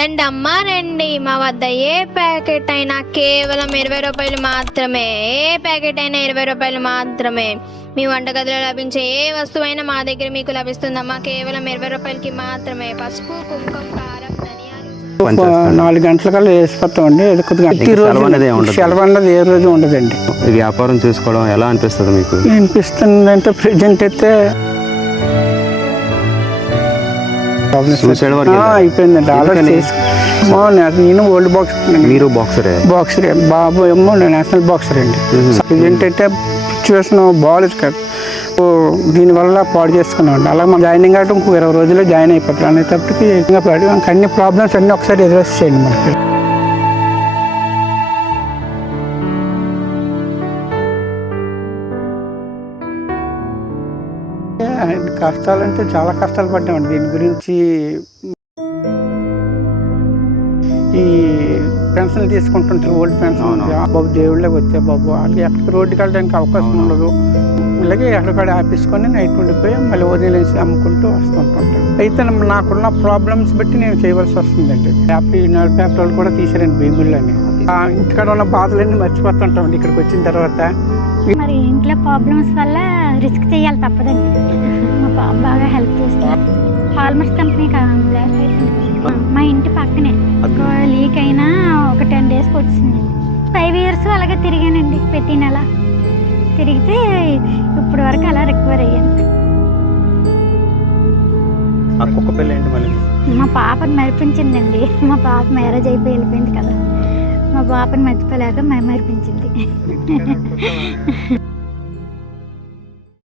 రండి అమ్మా రండి, మా వద్ద ఏ ప్యాకెట్ అయినా కేవలం 20 రూపాయలు మాత్రమే. ఏ ప్యాకెట్ అయినా 20 రూపాయలు మాత్రమే. మీ వంటగదిలో లభించే ఏ వస్తువైనా మా దగ్గర మీకు లభిస్తుందమ్మా, కేవలం 20 రూపాయలకి మాత్రమే. పసుపు, కుంకుమ, కారం, ధనియాలు. 4 గంటలకల్లా వేసిపోతామండి. సెలవు అన్నది ఏ రోజు ఉండదండి. ఈ వ్యాపారం చూసుకోవడం ఎలా అనిపిస్తుంది మీకు? అనిపిస్తుందంటే ప్రజెంట్ అయితే అయిపోయిందండి. నేను ఓల్డ్ బాక్సర్. మీరు బాక్సరే? బాక్సరే. బాబు ఏమో నేషనల్ బాక్సర్ అండి. ప్రజెంట్ అయితే సిచ్యువేషన్ బాగాలేదు కదా, దీనివల్ల పాడు చేసుకున్నామండి. అలా మనం జాయినింగ్ అవడం ఇంకో 20 రోజుల్లో జాయిన్ అయిపోతాం అనేటప్పటికి అన్ని ప్రాబ్లమ్స్ అన్నీ ఒకసారి ఎదురొచ్చి చేయండి మనకి. కష్టాలంటే చాలా కష్టాలు పడ్డామండి. దీని గురించి ఈ పెన్షన్ తీసుకుంటుంటారు, ఓల్డ్ పెన్షన్. బాబు దేవుళ్ళకి వచ్చే బాబు వాళ్ళకి ఎక్కడికి రోడ్డుకి వెళ్ళడానికి అవకాశం ఉండదు. ఇలాగే ఎక్కడికాడ ఆపేసుకొని నైట్ ఉండిపోయి మళ్ళీ వదిలేసి అమ్ముకుంటూ వస్తుంటుంటాను. అయితే నాకున్న ప్రాబ్లమ్స్ బట్టి నేను చేయవలసి వస్తుందండి. పేపర్లు కూడా తీసారండి భీములని. ఇంటికాడ ఉన్న బాధలన్నీ మర్చిపోతుంటామండి ఇక్కడికి వచ్చిన తర్వాత. మరి ఇంట్లో ప్రాబ్లమ్స్ వల్ల రిస్క్ చేయాలి, తప్పదండి. మా బాబు బాగా హెల్ప్ చేస్తారు. హాల్మార్క్స్ కంపెనీ బ్లాస్ట్ అయిపోయింది మా ఇంటి పక్కనే. లీక్ అయినా ఒక 10 డేస్కి వచ్చింది. 5 years అలాగే తిరిగానండి. ప్రతి నెల తిరిగితే ఇప్పటి వరకు అలా రికవర్ అయ్యాను. మా పాపని మరిపించిందండి. మా పాప మ్యారేజ్ అయిపోయి వెళ్ళిపోయింది కదా, మా పాపని మర్చిపోలేక మరిపించింది.